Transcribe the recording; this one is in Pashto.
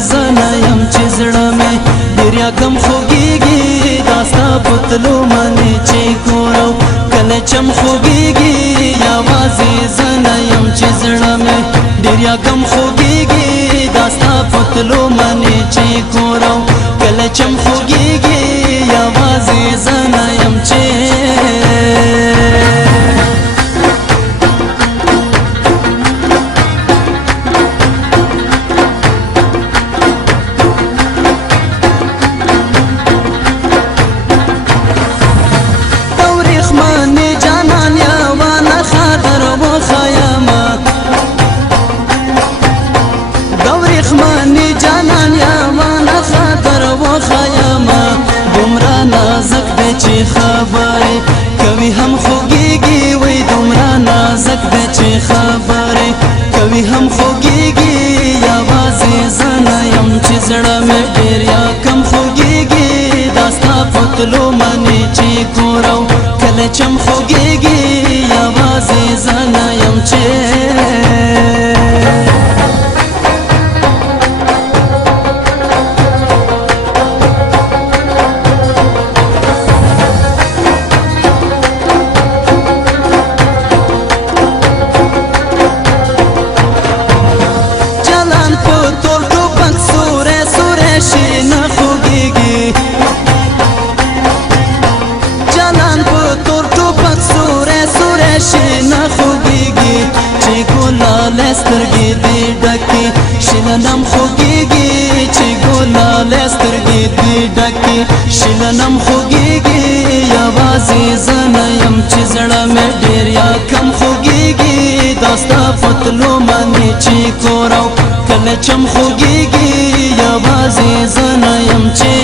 زنه یم چې زړه مې ډېر یکم خوږېږي دا ستا په تلو منې چې کور او کله چم خوږېږي یوازې زنه یم چې زړه مې ډېر یکم خوږېږي دا ستا په تلو منې چې کور او کله چم خوږېږي یوازې زنه یم چې چې خبرې کوي هم خوږېږي وای دومره نازک دی چې خبرې کوي هم خوږېږي یوازې زنه یم چې زړه مې ډېر یا کم خوږېږي دا ستا په تلو منې چې کور او کله چم خوږېږي یوازې زنه یم چې سترګې دې ډکې شلنم خوږېږي چې ګلاله سترګې دې ډکې شلنم خوږېږي یوازې زنه یم چې زړه مې ډېر یا کم خوږېږي دا ستا په تلو منې چې کور او کله چم خوږېږي یوازې زنه یم چې